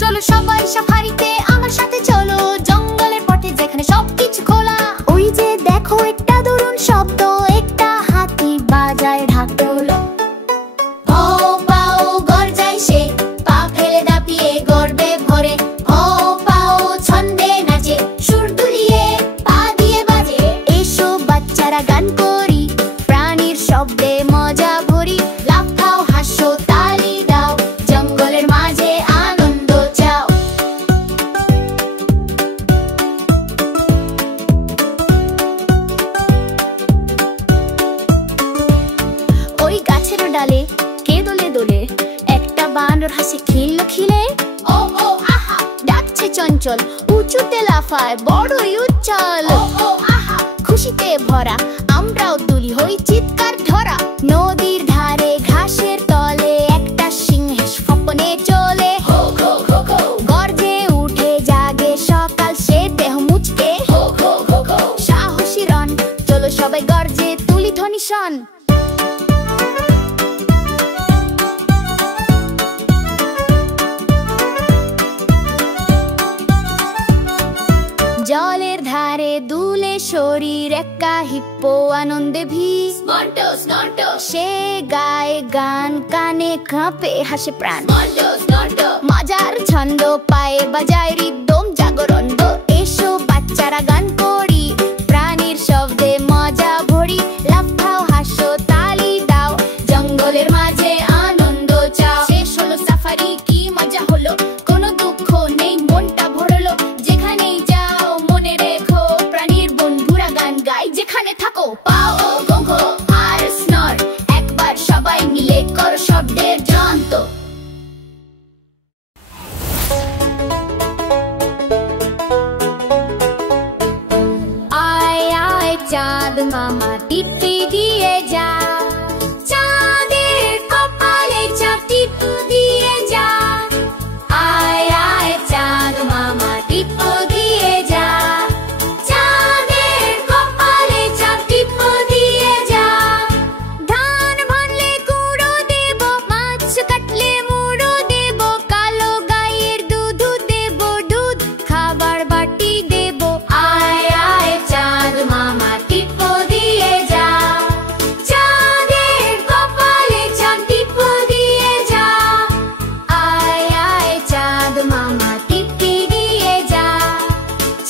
চলো সবাই সাফারিতে আমার সাথে চলো, জঙ্গলের পথে যেখানে সবকিছু খোলা। ওই যে দেখো একটা দারুণ শব্দ, একটা হাতি বাজায় ঢাকঢোল। পাও পাও গর্জায় সে, পা ফেলে দাপিয়ে গর্বে ভরে। পাও পাও ছন্দে নাচে, সুর দুলিয়ে পা দিয়ে বাজে। এসো বাচ্চারা গান করি, প্রাণীর শব্দে মজা ভরি। লাফাও হাসো তালি দাও, জঙ্গলের মাঝে আনন্দ চাও। ওই গাছের ডালে কে দোলে দোলে, একটা বানর হাসি খিল খিলে। ও ও আহা ডাকছে চঞ্চল, উঁচুতে লাফায় বড়ই উচ্ছল। ও ও আহা খুশিতে ভরা, আমরাও তুলি হই চিৎকার ধরা। নদীর ধারে ঘাসের তলে, একটা সিংহের স্বপ্নে চলে। গর্জে উঠে জাগে সকাল, সে দেহ মুচকে। সাহসী রন, চলো সবাই গর্জে তুলি ধ্বনি শন। জলের ধারে দুলে শরীর, একা হিপ্পো আনন্দে ভিজ। সে গায়ে গান, কানে কাঁপে হাসে প্রাণ। মজার ছন্দ পায়ে বাজায় রিদম জাগরণ। এসো বাচ্চারা গান করি, প্রাণীর শব্দে মজা ভরি। লাফাও হাসো তালি দাও, জঙ্গলের মাঝে আনন্দ চাও। শেষ হলো সাফারি, কি মজা হলো, কোনো দুঃখ নেই, মনটা ভরলো। যেখানেই যাও মনে রেখো, প্রাণীর বন্ধুরা গান গাই যেখানে থাকো। পাও গোগো আর স্নর, একবার সবাই মিলে করো শব্দের যন্ত্র। আয় আয় চাঁদ মামা টিপি দিয়ে যা, চাঁদের কপালে চাপ টিপ দিয়ে যা। আয় আয় চাঁদ মামা টিপ দিয়ে যা, চাঁদের কপালে চাপ টিপ দিয়ে যা। ধান ভানলে কুড়ো দেব, মাছ কাটলে মুড়ো দেব। কালো গায়ের দুধ দেব, দুধ খাবার বাটি দেব। আয় আয় চাঁদ মামা টিপ দিয়ে যা, চাঁদের কপালে চাপ টিপ দিয়ে যা। আয় আয় চাঁদ মামা টিপ দিয়ে যা,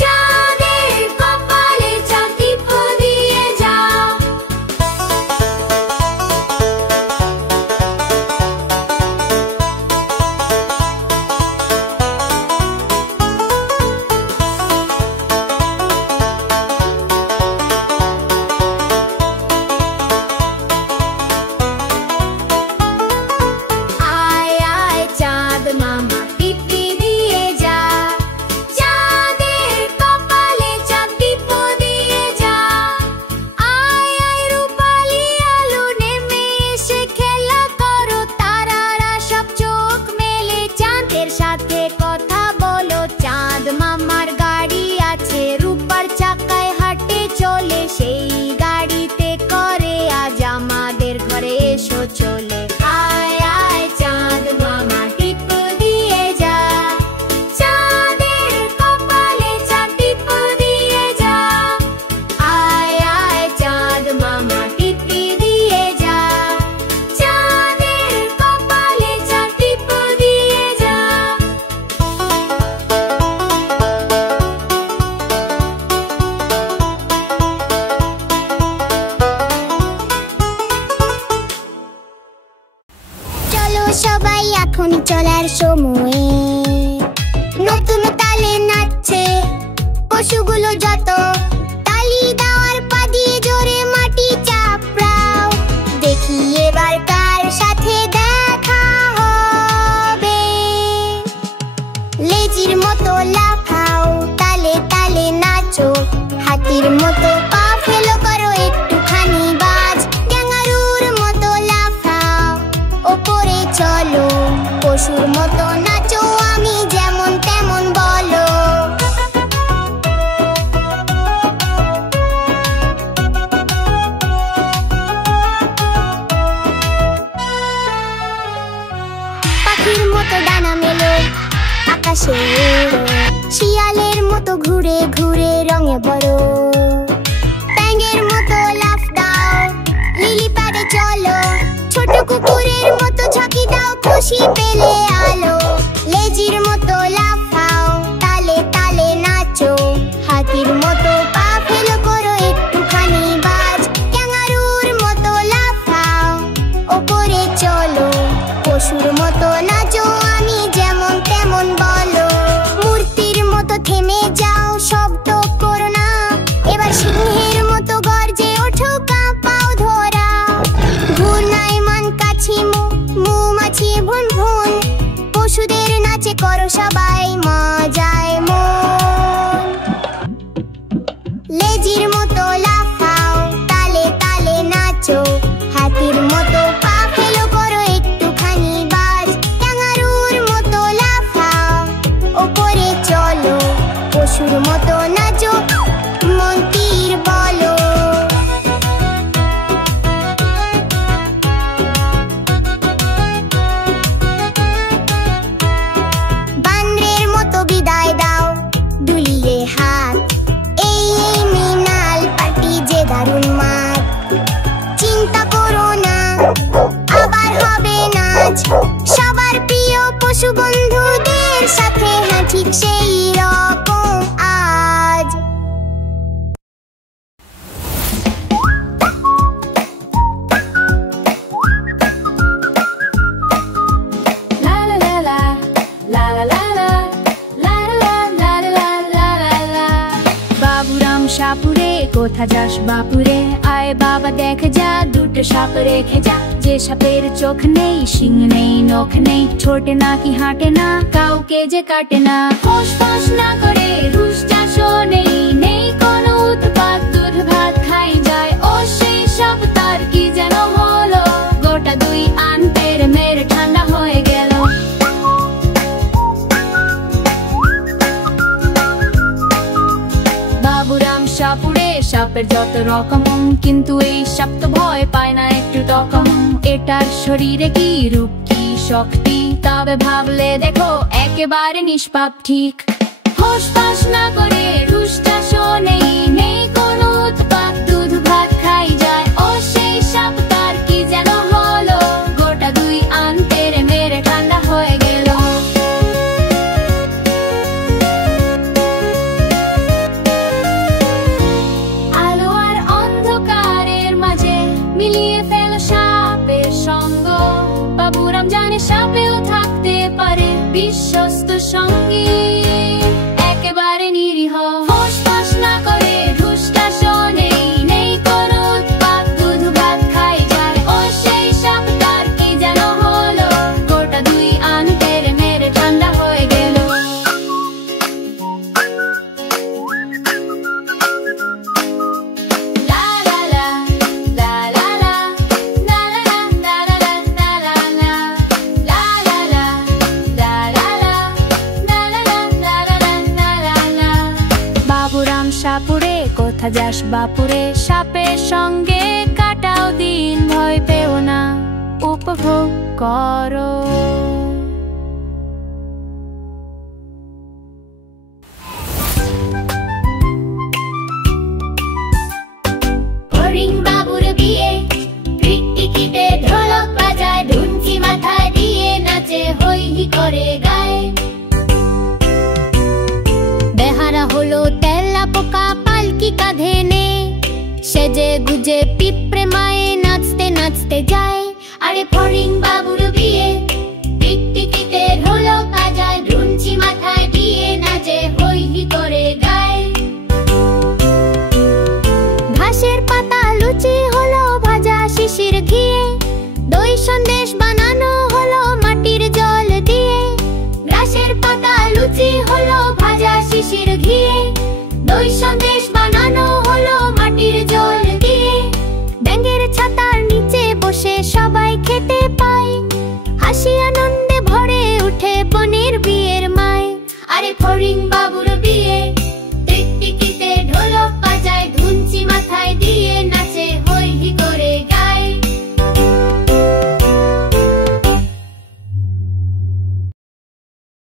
চাঁদের কপালে চাপ টিপ দিয়ে যা। আয় আয় চাঁদ মামা টিপি দিয়ে যা, চাঁদের কপালে চাপ টিপ দিয়ে যা। আয় আয় রূপালি আলো নেমে এসে খেলা করো, তারারা সব চোখ মেলে চাঁদের সাথে কথা বলো। চাঁদ মামার গাড়ি আছে, রূপার চাকায় হাঁটে চলে। সেই গাড়িতে করে আজ আমাদের ঘরে এসো চলে। আয় আয় চাঁদ মামা টিপ দিয়ে যা, চাঁদের কপালে চাপ টিপ দিয়ে যা। আয় আয় চাঁদ মামা টিপ দিয়ে যা, চাঁদের কপালে চাপ টিপ দিয়ে যা। চলো সবাই এখন চলার সময়ে, নতুন তালে নাচছে পশুগুলো যত। তালি দেওয়ার পা দিয়ে জোরে মাটি চাপড়াও, দেখি এবার কার সাথে দেখা হবে। লেজির মতো লাফাও, তালে তালে নাচো। হাতির মতো পা ফেলো, করো একটুখানি বাজ। ড্যাঙ্গারুর মতো লাফাও, ওপরে চলো। পশুর মতো নাচো, আমি যেমন তেমন বলো। পাখির মতো ডানা মেলো, আকাশে ওড়ো। শিয়ালের মতো ঘুরে ঘুরে রঙে বড়, ব্যাঙের মতো লাফ দাও, লিলি প্যাডে চলো। ছোট কুকুরের মতো ঝাঁকি দাও, খুশি পেলে আলো। লেজির মতো লাফাও, তালে তালে নাচো। হাতির মতো পা ফেলো, করো একটুখানি বাজ। ক্যাঙ্গারুর মতো লাফাও, ওপরে চলো। পশুর মতো নাচো, আমি যেমন তেমন বলো। মূর্তির মতো থেমে যাও, শব্দ করো না। এবার সিংহের মতো গর্জে ওঠো, কাঁপাও ধরা। ঘূর্ণায়মান কাছি মৌমাছি ভুন ভুন। পশুদের নাচে করো সবাই মজায় মন। লেজির মতো লাফাও, তালে তালে নাচো। হাতির মতো পা ফেলো, করো একটুখানি বাজ। ক্যাঙ্গারুর মতো লাফাও, ওপরে চলো। পশুর মতো নাচো, মন্ত্রীর বলো। বানরের মতো বিদায় দাও, দুলিয়ে হাত। এই মৃণাল পার্টি যে দারুণ মাত। চিন্তা করো না, আবার হবে নাচ। সবার প্রিয় পশু বন্ধুদের সাথে, হ্যাঁ ঠিক সেই রকম আজ। লা লা লা লা, লা লা লা লা, লা লা লা লা লা লা লা। বাবুরাম সাপুরে, কোথা যাস বাপুরে? আয় বাবা দেখে যা, দুটো সাপ রেখে যা। যে সাপের চোখ নেই, শিং নেই, নখ নেই, ছোটে না কি হাঁটে না, কাউকে যে কাটে না। ফোঁস ফোঁস না করে রুশ চাষও নেই, নেই কোনো উৎপাত, দুধ ভাত খাই যায়। ও সেই সাপ, তার কি যেন হলো, গোটা দুই আন পেরে মেরে ঠান্ডা হয়ে গেল। বাবুরাম সাপুরে, সাপের যত রকম, কিন্তু এই সাপ তো ভয় পায় না একটু রকম। এটার শরীরে কি রূপ, কি শক্তি, তবে ভাবলে দেখো একেবারে নিষ্পাপ ঠিক। হোস পাস না করে রুষ্টা নেই, নেই কোনো উৎপাত, দুধ ভাত খাই যায়। ও সেই সাপ, তার কি যেন হলো, গোটা দুই আন পেরে মেরে ঠান্ডা হয়ে গেল। আলো আর অন্ধকারের মাঝে মিলিয়ে ফেল সাপের সঙ্গ। বাবুরাম জানে সাপেও থাকতে পারে বিশ্বস্ত সঙ্গী, একেবারে নিরীহ। ফোঁস ফাঁস না করে ঢুসটা নেই, নেই কোনো উৎপাত, দুধ ভাত খাই যায়। ও সেই সাপ, তার কি যেন হলো, গোটা দুই আন পেরে মেরে ঠান্ডা হয়ে গেল। লা লা লা, লা লা লা, লা লা লা, লা লা লা, লা লা লা, লা লা লা, লা লা লা, লা লা লা, লা লা লা, লা লা। বাবুরাম সাপুরে, কোথা যাস বাপুরে? সাপের সঙ্গে কাটাও দিন, ভয় পেও না, উপভোগ করো। হরিণ বাবুর বিয়ে, টিকটিকিতে ঢোলক বাজায়, ধুনচি মাথায় দিয়ে নাচে, হই হি করে গায়। বেহারা হলো তেলা পোকা, পালকি কাঁধে নে, সেজে গুজে পিঁপড়ে মায়ে নাচতে নাচতে যায়। আরে হরিণ বাবুর বিয়ে, টিকটিকিতে ঢোলক বাজায়, ধুনচি মাথায় দিয়ে নাচে, হই হি করে গায়। ঘাসের পাতা লুচি হলো ভাজা শিশির ঘিয়ে, দই সন্দেশ বানানো হলো মাটির জল দিয়ে। ঘাসের পাতা লুচি হলো ভাজা শিশির ঘিয়ে, দই সন্দেশ বানানো হলো মাটির জল দিয়ে। ব্যাঙের ছাতার নিচে বসে সবাই খেতে পায়, হাসি আনন্দে ভরে উঠে বনের বিয়ের মায়। আরে হরিণ